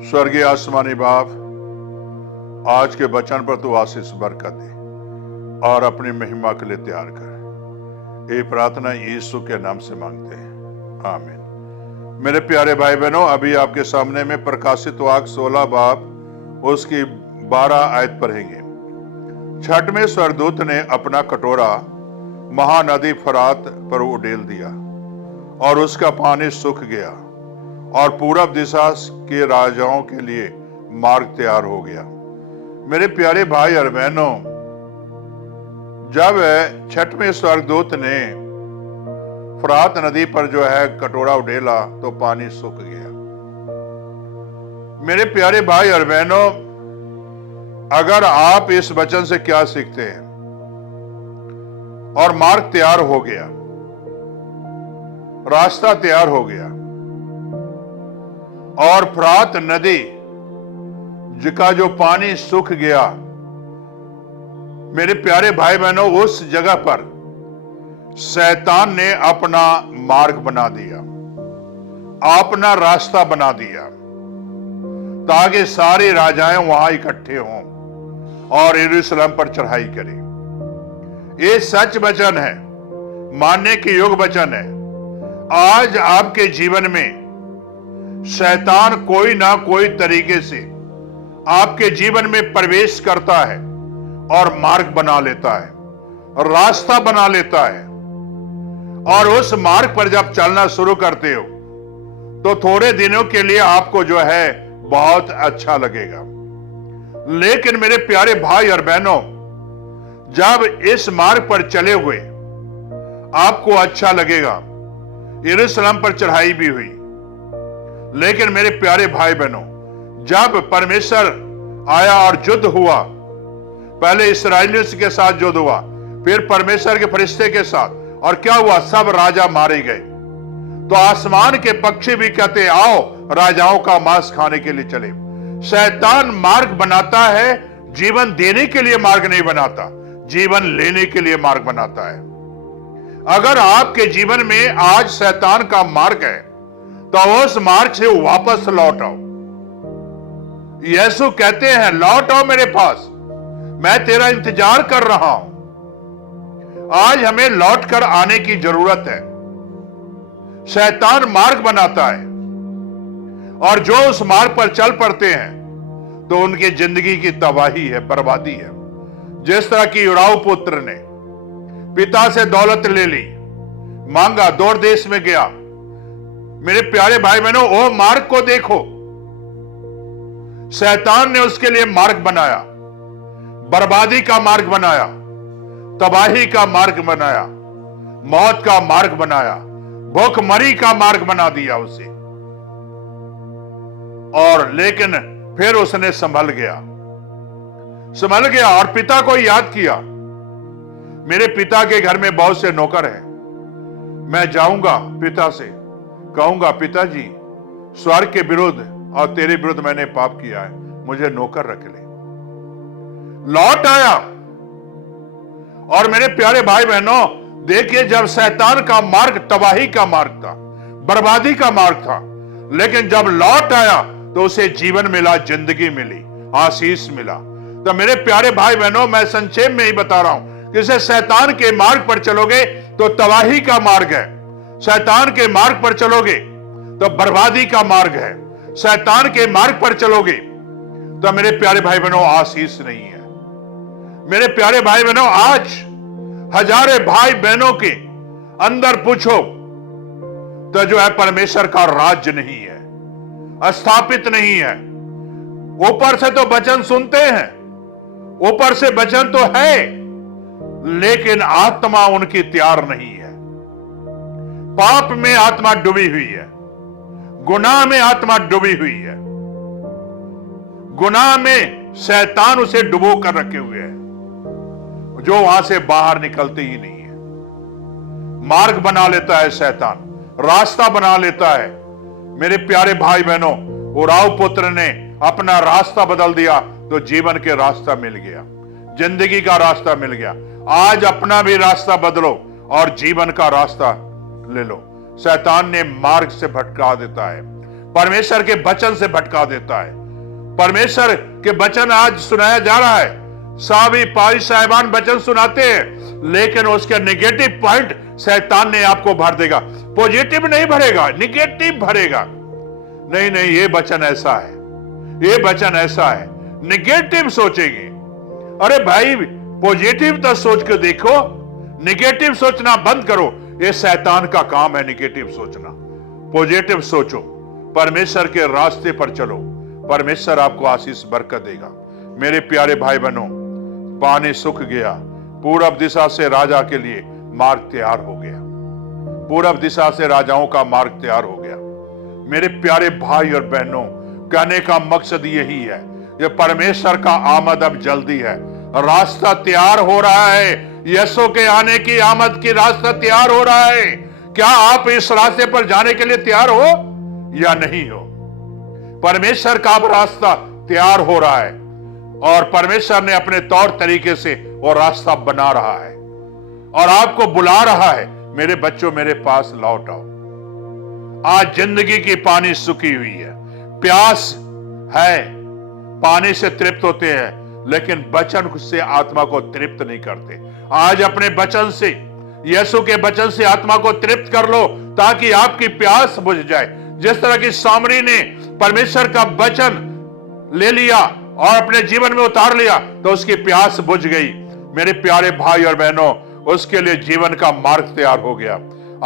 स्वर्गीय आसमानी बाप, आज के वचन पर तू आशीष बरकत दे और अपनी महिमा के लिए तैयार कर। ये प्रार्थना यीशु के नाम से मांगते हैं, आमीन। मेरे प्यारे भाई बहनों, अभी आपके सामने में प्रकाशित वाक्य 16 बाब उसकी 12 आयत पढ़ेंगे। छठवें स्वर्गदूत ने अपना कटोरा महानदी फरात पर उड़ेल दिया और उसका पानी सूख गया और पूरब दिशा के राजाओं के लिए मार्ग तैयार हो गया। मेरे प्यारे भाई और बहनों, जब छठवें स्वर्गदूत ने फरात नदी पर जो है कटोरा उड़ेला तो पानी सूख गया। मेरे प्यारे भाई और बहनों, अगर आप इस वचन से क्या सीखते हैं, और मार्ग तैयार हो गया, रास्ता तैयार हो गया और फरात नदी जिसका जो पानी सूख गया, मेरे प्यारे भाई बहनों, उस जगह पर शैतान ने अपना मार्ग बना दिया, अपना रास्ता बना दिया, ताकि सारे राजाएं वहां इकट्ठे हों और यरूशलेम पर चढ़ाई करें। ये सच वचन है, मानने के योग्य वचन है। आज आपके जीवन में शैतान कोई ना कोई तरीके से आपके जीवन में प्रवेश करता है और मार्ग बना लेता है, रास्ता बना लेता है, और उस मार्ग पर जब चलना शुरू करते हो तो थोड़े दिनों के लिए आपको जो है बहुत अच्छा लगेगा। लेकिन मेरे प्यारे भाई और बहनों, जब इस मार्ग पर चले हुए आपको अच्छा लगेगा। यरूशलेम पर चढ़ाई भी हुई, लेकिन मेरे प्यारे भाई बहनों, जब परमेश्वर आया और युद्ध हुआ, पहले इस्राएलियों के साथ युद्ध हुआ, फिर परमेश्वर के फरिश्ते के साथ, और क्या हुआ, सब राजा मारे गए। तो आसमान के पक्षी भी कहते आओ राजाओं का मांस खाने के लिए चले। शैतान मार्ग बनाता है, जीवन देने के लिए मार्ग नहीं बनाता, जीवन लेने के लिए मार्ग बनाता है। अगर आपके जीवन में आज शैतान का मार्ग है तो उस मार्ग से वापस लौट आओ। यीशु कहते हैं, लौट आओ मेरे पास, मैं तेरा इंतजार कर रहा हूं। आज हमें लौट कर आने की जरूरत है। शैतान मार्ग बनाता है और जो उस मार्ग पर चल पड़ते हैं तो उनकी जिंदगी की तबाही है, बर्बादी है। जिस तरह की युराऊ पुत्र ने पिता से दौलत ले ली, मांगा, दूर देश में गया। मेरे प्यारे भाई बहनों, वो मार्ग को देखो, शैतान ने उसके लिए मार्ग बनाया, बर्बादी का मार्ग बनाया, तबाही का मार्ग बनाया, मौत का मार्ग बनाया, भूखमरी का मार्ग बना दिया उसे। और लेकिन फिर उसने संभल गया और पिता को याद किया। मेरे पिता के घर में बहुत से नौकर हैं, मैं जाऊंगा पिता से, कहूंगा पिताजी, स्वर्ग के विरुद्ध और तेरे विरुद्ध मैंने पाप किया है, मुझे नौकर रख ले। लौट आया। और मेरे प्यारे भाई बहनों, देखिए, जब शैतान का मार्ग तबाही का मार्ग था, बर्बादी का मार्ग था, लेकिन जब लौट आया तो उसे जीवन मिला, जिंदगी मिली, आशीष मिला। तो मेरे प्यारे भाई बहनों, मैं संक्षेप में ही बता रहा हूं, जैसे शैतान के मार्ग पर चलोगे तो तबाही का मार्ग है, शैतान के मार्ग पर चलोगे तो बर्बादी का मार्ग है, शैतान के मार्ग पर चलोगे तो मेरे प्यारे भाई बहनों आशीष नहीं है। मेरे प्यारे भाई बहनों, आज हजारों भाई बहनों के अंदर पूछो तो जो है परमेश्वर का राज्य नहीं है, स्थापित नहीं है। ऊपर से तो वचन सुनते हैं, ऊपर से वचन तो है, लेकिन आत्मा उनकी तैयार नहीं है। पाप में आत्मा डूबी हुई है, गुनाह में आत्मा डूबी हुई है, गुनाह में शैतान उसे डुबो कर रखे हुए है, जो वहां से बाहर निकलते ही नहीं है। मार्ग बना लेता है शैतान, रास्ता बना लेता है। मेरे प्यारे भाई बहनों, उराव पुत्र ने अपना रास्ता बदल दिया तो जीवन के रास्ता मिल गया, जिंदगी का रास्ता मिल गया। आज अपना भी रास्ता बदलो और जीवन का रास्ता ले लो। शैतान ने मार्ग से भटका देता है, परमेश्वर के वचन से भटका देता है। परमेश्वर के वचन आज सुनाया जा रहा है, साहबी पारी साहिबान वचन सुनाते हैं, लेकिन उसके नेगेटिव पॉइंट शैतान ने आपको भर देगा। पॉजिटिव नहीं भरेगा, नेगेटिव भरेगा। नहीं नहीं, ये वचन ऐसा है, ये वचन ऐसा है, नेगेटिव सोचेंगे। अरे भाई, पॉजिटिव तो सोच के देखो, नेगेटिव सोचना बंद करो। ये शैतान का काम है नेगेटिव सोचना। पॉजिटिव सोचो, परमेश्वर के रास्ते पर चलो, परमेश्वर आपको आशीष बरकत देगा। मेरे प्यारे भाई बहनों, पानी सूख गया, पूरब दिशा से राजा के लिए मार्ग तैयार हो गया। पूरब दिशा से राजाओं का मार्ग तैयार हो गया। मेरे प्यारे भाई और बहनों, कहने का मकसद यही है, ये परमेश्वर का आमद अब जल्दी है, रास्ता तैयार हो रहा है। यीशु के आने की आमद की रास्ता तैयार हो रहा है। क्या आप इस रास्ते पर जाने के लिए तैयार हो या नहीं हो? परमेश्वर का अब रास्ता तैयार हो रहा है और परमेश्वर ने अपने तौर तरीके से वो रास्ता बना रहा है और आपको बुला रहा है, मेरे बच्चों मेरे पास लौट आओ। आज जिंदगी की पानी सूखी हुई है, प्यास है, पानी से तृप्त होते हैं, लेकिन वचन से आत्मा को तृप्त नहीं करते। आज अपने वचन से, यीशु के वचन से आत्मा को तृप्त कर लो ताकि आपकी प्यास बुझ जाए। जिस तरह की सामरी ने परमेश्वर का वचन ले लिया और अपने जीवन में उतार लिया तो उसकी प्यास बुझ गई। मेरे प्यारे भाई और बहनों, उसके लिए जीवन का मार्ग तैयार हो गया।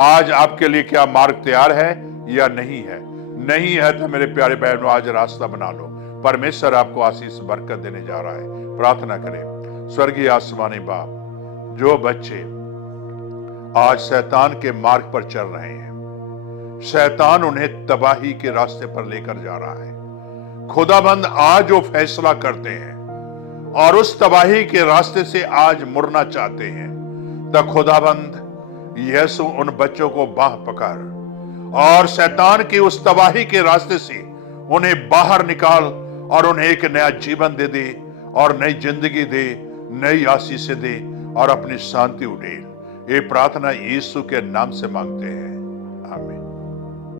आज आपके लिए क्या मार्ग तैयार है या नहीं है? नहीं है तो मेरे प्यारे बहनों, आज रास्ता बना लो। परमेश्वर आपको आशीष बरकत देने जा रहा है। प्रार्थना करें। स्वर्गीय आसमानी बाप, जो बच्चे आज शैतान के मार्ग पर चल रहे हैं, शैतान उन्हें तबाही के रास्ते पर लेकर जा रहा है, खुदाबंद आज वो फैसला करते हैं और उस तबाही के रास्ते से आज मुड़ना चाहते हैं, तो खुदाबंद यीशु उन बच्चों को बाह पकड़ और शैतान की उस तबाही के रास्ते से उन्हें बाहर निकाल और उन्हें एक नया जीवन दे दे और नई जिंदगी दे, नई आशीष दे और अपनी शांति उड़ेल। ये प्रार्थना यीशु के नाम से मांगते हैं,